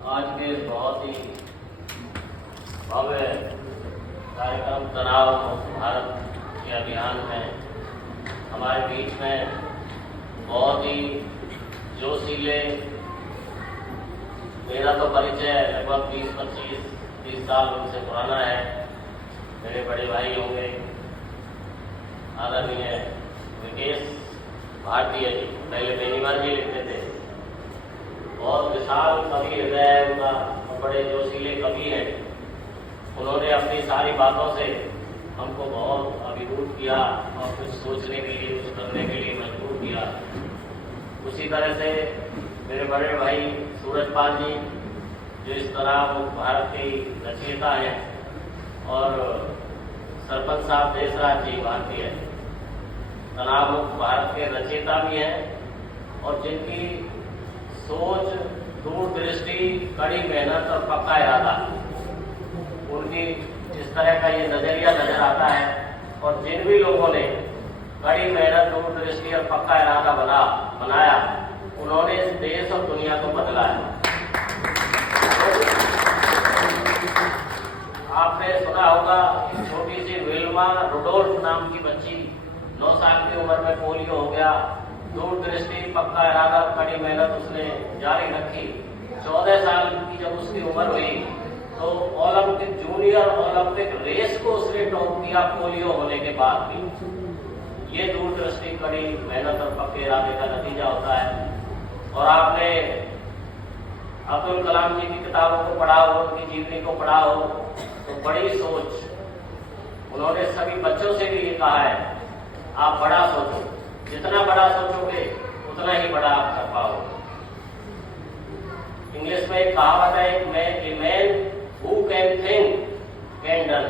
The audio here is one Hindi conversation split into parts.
आज के बहुत ही भव्य कार्यक्रम तनाव मुक्त भारत के अभियान में हमारे बीच में बहुत ही जोशीले, मेरा तो परिचय लगभग 20-25-30 साल उनसे पुराना है। मेरे बड़े भाई होंगे आदरणीय विकेश भारतीय जी, पहले बेनीवाल जी लिखते थे। बहुत विशाल कवि हृदय है उनका और बड़े जोशीले कवि हैं। उन्होंने अपनी सारी बातों से हमको बहुत अभिभूत किया और कुछ सोचने के लिए, कुछ करने के लिए मजबूर किया। उसी तरह से मेरे बड़े भाई सूरजपाल जी, जो इस तरह मुक्त भारत के रचयिता हैं, और सरपंच साहब देशराज जी भारतीय तनाव मुक्त भारत के रचयिता भी हैं और जिनकी सोच, दूरदृष्टि, कड़ी मेहनत और पक्का इरादा, उनकी इस तरह का ये नजरिया नजर आता है। और जिन भी लोगों ने कड़ी मेहनत, दूरदृष्टि और पक्का इरादा बनाया, उन्होंने इस देश और दुनिया को बदला है। आपने सुना होगा छोटी सी विल्मा रुडोल्फ नाम की बच्ची, 9 साल की उम्र में पोलियो हो गया। दूरदृष्टि, पक्का इरादा, कड़ी मेहनत उसने जारी रखी। 14 साल की जब उसकी उम्र हुई तो ओलंपिक, जूनियर ओलंपिक रेस को उसने टॉप किया पोलियो होने के बाद भी। ये दूरदृष्टि, कड़ी मेहनत और पक्के इरादे का नतीजा होता है। और आपने अब्दुल कलाम जी की किताबों को पढ़ा हो, उनकी जीवनी को पढ़ा हो, तो बड़ी सोच, उन्होंने सभी बच्चों से भी ये कहा है, आप बड़ा सोचो, जितना बड़ा सोचोगे उतना ही बड़ा आप कर पाओगे। इंग्लिश में एक कहावत है, a man who can think can done.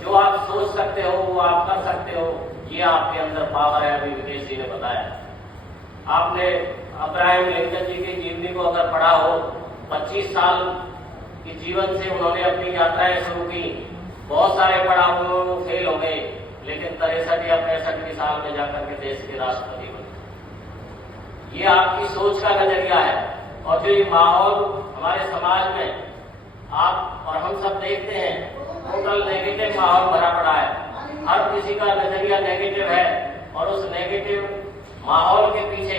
जो आप सोच सकते हो वो आप कर सकते हो, ये आपके अंदर पावर है। अभी विकेश जी ने बताया। आपने अब्राहम लिंकन जी की जीवनी को अगर पढ़ा हो, 25 साल के जीवन से उन्होंने अपनी यात्राएं शुरू की। बहुत सारे पड़ावों में फेल हो गए, लेकिन 63 या 65 साल में जाकर के देश के राष्ट्रपति बने। ये आपकी सोच का नजरिया है। और जो ये माहौल हमारे समाज में आप और हम सब देखते हैं, टोटल नेगेटिव माहौल भरा पड़ा है। हर किसी का नजरिया नेगेटिव है और उस नेगेटिव माहौल के पीछे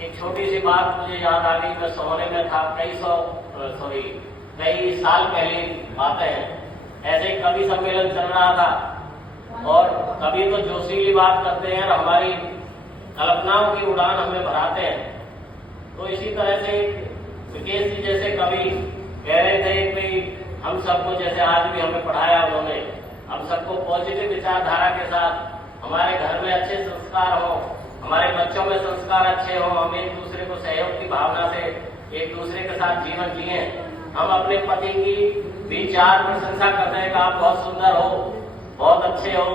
एक छोटी सी बात मुझे याद आ गई। मैं सोने में था, कई साल पहले बातें हैं। ऐसे ही कवि सम्मेलन चल रहा था और कभी तो जोशीली बात करते हैं और हमारी कल्पनाओं की उड़ान हमें भराते हैं। तो इसी तरह से विकेश जी जैसे कवि कह रहे थे कि हम सबको, जैसे आज भी हमें पढ़ाया उन्होंने, हम सबको पॉजिटिव विचारधारा के साथ हमारे घर में अच्छे संस्कार हो, हमारे बच्चों में संस्कार अच्छे हो, हम एक दूसरे को सहयोग की भावना से एक दूसरे के साथ जीवन जिए। हम अपने पति की भी 4 प्रशंसा करते हैं कि आप बहुत सुंदर हो, बहुत अच्छे हो,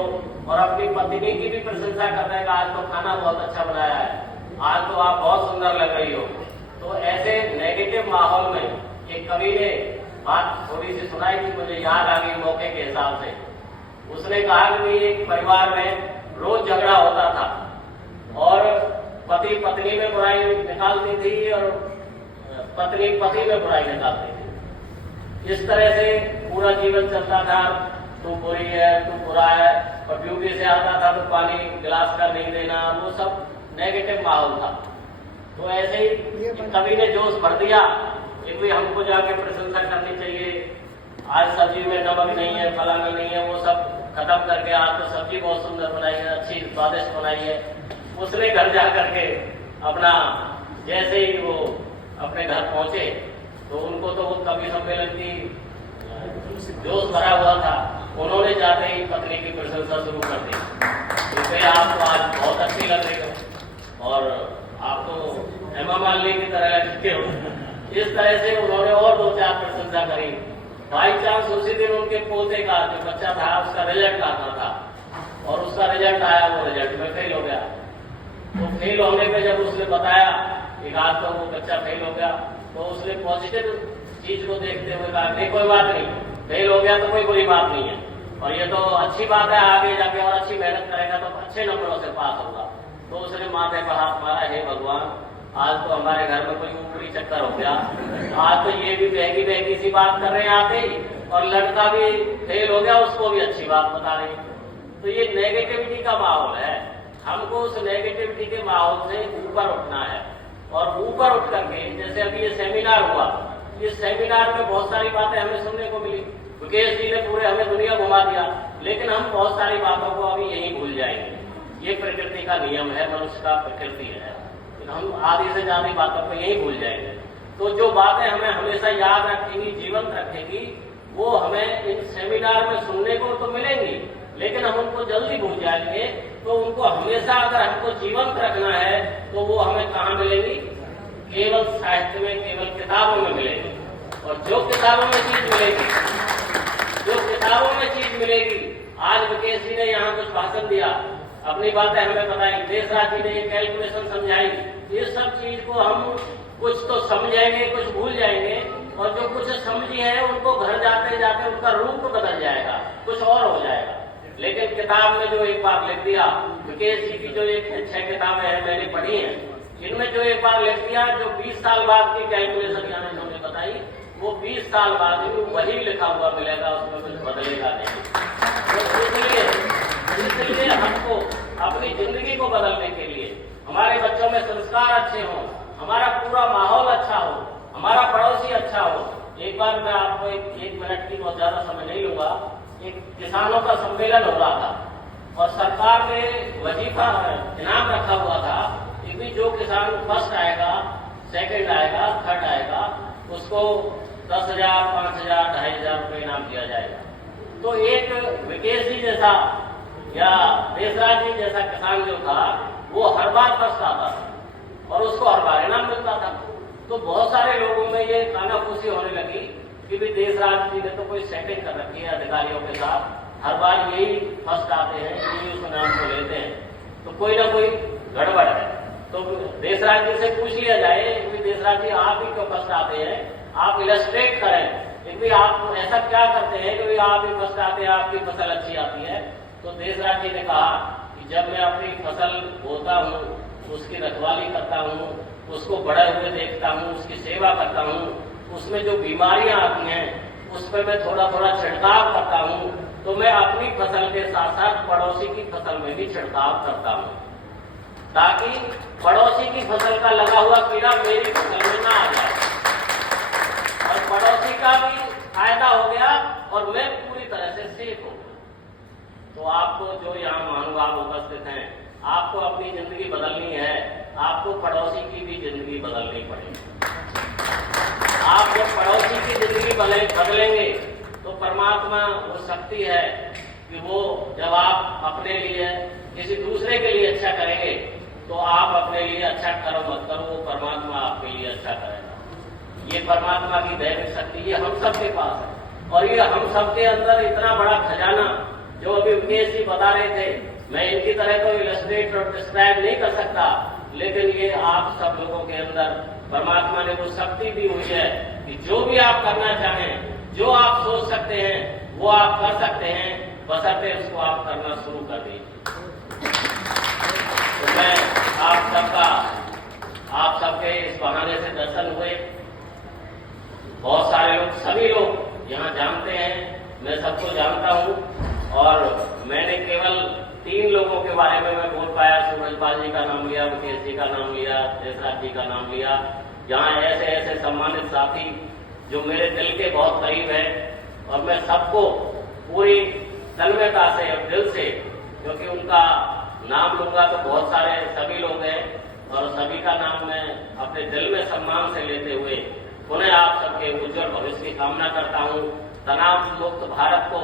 और अपनी पत्नी की भी प्रशंसा करते हैं कि आज तो खाना बहुत अच्छा बनाया है, आज तो आप बहुत सुंदर लग रही हो। तो ऐसे नेगेटिव माहौल में एक कवि ने बात थोड़ी सी सुनाई थी, मुझे याद आ गई मौके के हिसाब से। उसने कहा कि एक परिवार में रोज झगड़ा होता था और पति पत्नी में बुराई निकालती थी और पत्नी पति में बुराई निकालती थी। इस तरह से पूरा जीवन चलता था। तू बुरी है, तू बुरा है, और ड्यूटी से आता था तो पानी गिलास का नहीं देना, वो सब नेगेटिव माहौल था। तो ऐसे ही कवि ने जोश भर दिया कि भाई हमको जाके प्रशंसा करनी चाहिए, आज सब्जी में नमक नहीं है, फलाना नहीं है, वो सब खत्म करके आज तो सब्जी बहुत सुंदर बनाई है, अच्छी स्वादिष्ट बनाई है। उसने घर जा करके अपना, जैसे ही वो अपने घर पहुंचे तो उनको तो वो कवि सम्मेलन की जोश भरा हुआ था। उन्होंने जाते ही पत्नी की प्रशंसा शुरू कर दी, क्योंकि आप तो आज बहुत अच्छी लग रही हो और आप तो हेमा मालिनी की तरह लगते हो। इस तरह से उन्होंने और 2-4 प्रशंसा करी। बाई चांस उसी दिन उनके पोते का जो बच्चा था उसका रिजल्ट आता था और उसका रिजल्ट आया, वो रिजल्ट में फेल हो गया। तो फेल होने पे जब उसने बताया कि आज तो वो बच्चा फेल हो गया, तो उसने पॉजिटिव चीज को देखते हुए कहा नहीं कोई बात नहीं, फेल हो गया तो कोई बुरी बात नहीं है, और ये तो अच्छी बात है, आगे जाके और अच्छी मेहनत करेगा तो अच्छे नंबरों से पास होगा। तो उसने माथे पर हाथ मारा, हे भगवान, आज तो हमारे घर में कोई ऊपरी चक्कर हो गया, आज तो ये भी बहकी बहकी सी बात कर रहे हैं आते ही, और लड़का भी फेल हो गया, उसको भी अच्छी बात बता रहे हैं। तो ये नेगेटिविटी का माहौल है। हमको उस नेगेटिविटी के माहौल से ऊपर उठना है, और ऊपर उठ करके जैसे अभी ये सेमिनार हुआ, इस सेमिनार में बहुत सारी बातें हमें सुनने को मिली। मुकेश जी ने पूरे हमें दुनिया घुमा दिया, लेकिन हम बहुत सारी बातों को अभी यही भूल जाएंगे। ये प्रकृति का नियम है, मनुष्य का प्रकृति है, हम आधी से ज्यादा बातों को यही भूल जाएंगे। तो जो बातें हमें हमेशा याद रखेंगी, जीवंत रखेगी, वो हमें इन सेमिनार में सुनने को तो मिलेंगी, लेकिन हम उनको जल्दी भूल जाएंगे। तो उनको हमेशा अगर हमको जीवंत रखना है तो वो हमें कहाँ मिलेंगी? केवल साहित्य में, केवल किताबों में मिलेगी। और जो किताबों में चीज मिलेगी, आज मुकेश जी ने यहाँ कुछ भाषण दिया, अपनी बातें हमें बताई, देशराज जी ने ये कैलकुलेशन समझाई, ये सब चीज को हम कुछ तो समझेंगे, कुछ भूल जाएंगे, और जो कुछ समझी है उनको घर जाते जाते उनका रूप बदल जाएगा, कुछ और हो जाएगा। लेकिन किताब में जो एक बार लिख दिया, मुकेश जी की जो एक 6 किताबें हैं मैंने पढ़ी हैं, इनमें जो एक बार लिख दिया, जो 20 साल बाद की कैलकुलेशन यहाँ इन्होंने बताई, वो 20 साल बाद भी वही लिखा हुआ मिलेगा, उसमें कुछ बदलेगा नहीं। तो इसलिए हमको अपनी जिंदगी को बदलने के लिए, हमारे बच्चों में संस्कार अच्छे हों, हमारा पूरा माहौल अच्छा हो, हमारा पड़ोसी अच्छा हो। एक बार मैं आपको एक मिनट की बहुत ज्यादा समय नहीं लूंगा, एक किसानों का सम्मेलन हो रहा था और सरकार ने वजीफा इनाम रखा हुआ था कि जो किसान फर्स्ट आएगा, सेकंड आएगा, थर्ड आएगा, उसको 10,000, 5,000, 2,500 रुपये इनाम दिया जाएगा। तो एक विकेश जी जैसा या देशराज जी जैसा किसान जो था, वो हर बार फर्स्ट आता था और उसको हर बार इनाम मिलता था। तो बहुत सारे लोगों में ये कानाफूसी होने लगी कि भी देशराज जी ने तो कोई सेटिंग कर रखी है अधिकारियों के साथ, हर बार यही फर्स्ट आते हैं, यही उस इनाम को लेते हैं, तो कोई ना कोई गड़बड़ है। तो देशराज जी से पूछ लिया जाए कि देशराज जी आप ही क्यों फर्स्ट आते हैं, आप इलस्ट्रेट करें कि आप ऐसा क्या करते हैं कि आप ही फर्स्ट आते हैं, आपकी फसल अच्छी आती है। तो देशराज जी ने कहा कि जब मैं अपनी फसल बोता हूँ, उसकी रखवाली करता हूँ, उसको बड़े हुए देखता हूँ, उसकी सेवा करता हूँ, उसमें जो बीमारियां आती हैं उस पर मैं थोड़ा थोड़ा छिड़काव करता हूँ, तो मैं अपनी फसल के साथ साथ पड़ोसी की फसल में भी छिड़काव करता हूँ, ताकि पड़ोसी की फसल का लगा हुआ कीड़ा मेरी फसल में ना आ जाए, और पड़ोसी का भी फायदा हो गया और मैं पूरी तरह से सेफ हो गया। तो आपको जो यहाँ महानुभाव उपस्थित हैं, आपको अपनी जिंदगी बदलनी है, आपको पड़ोसी की भी जिंदगी बदलनी पड़ेगी। आप जब पड़ोसी की जिंदगी बदलेंगे तो परमात्मा वो शक्ति है कि वो जब आप अपने लिए किसी दूसरे के लिए अच्छा करेंगे तो आप अपने लिए अच्छा करो मत करो, वो परमात्मा आपके लिए अच्छा करेगा। ये परमात्मा की दैविक शक्ति ये हम सबके पास है, और ये हम सबके अंदर इतना बड़ा खजाना जो अभी विकेश जी बता रहे थे, मैं इनकी तरह तो इलस्ट्रेट और डिस्क्राइब नहीं कर सकता, लेकिन ये आप सब लोगों के अंदर परमात्मा ने वो शक्ति दी हुई है कि जो भी आप करना चाहें, जो आप सोच सकते हैं वो आप कर सकते हैं, बशर्ते उसको आप करना शुरू कर दीजिए। तो मैं आप सबके इस बहाने से दर्शन हुए, बहुत सारे लोग, सभी लोग यहाँ जानते हैं, मैं सबको जानता हूँ, और मैंने केवल 3 लोगों के बारे में मैं बोल पाया, सूरजपाल जी का नाम लिया, मुकेश जी का नाम लिया, देशराज जी का नाम लिया। यहाँ ऐसे ऐसे सम्मानित साथी जो मेरे दिल के बहुत करीब हैं, और मैं सबको पूरी तन्मयता से और दिल से, क्योंकि उनका नाम लूंगा तो बहुत सारे सभी लोग हैं, और सभी का नाम मैं अपने दिल में सम्मान से लेते हुए पुनः आप सबके उज्जवल भविष्य की कामना करता हूँ। तनाव मुक्त भारत को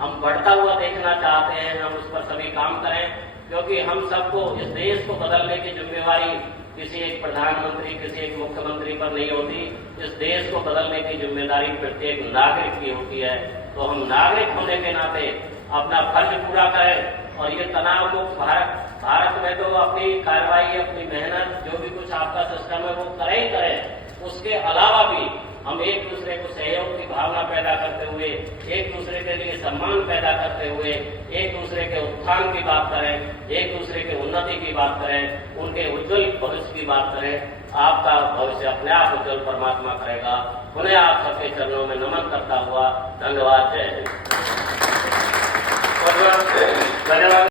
हम बढ़ता हुआ देखना चाहते हैं, हम उस पर सभी काम करें, क्योंकि हम सबको इस देश को बदलने की जिम्मेवारी किसी एक प्रधानमंत्री, किसी एक मुख्यमंत्री पर नहीं होती। इस देश को बदलने की जिम्मेदारी प्रत्येक नागरिक की होती है। तो हम नागरिक होने के नाते अपना फर्ज पूरा करें, और ये तनाव मुक्त भारत में तो अपनी कार्रवाई, अपनी मेहनत, जो भी कुछ आपका सिस्टम है वो करें ही करें। उसके अलावा भी हम एक दूसरे को सहयोग की भावना पैदा करते हुए, एक दूसरे के लिए सम्मान पैदा करते हुए, एक दूसरे के उत्थान की बात करें, एक दूसरे के उन्नति की बात करें, उनके उज्जवल भविष्य की बात करें। आपका भविष्य अपने आप उज्जवल परमात्मा करेगा। पुनः आप सबके चरणों में नमन करता हुआ धन्यवाद। जय हिंद। धन्यवाद।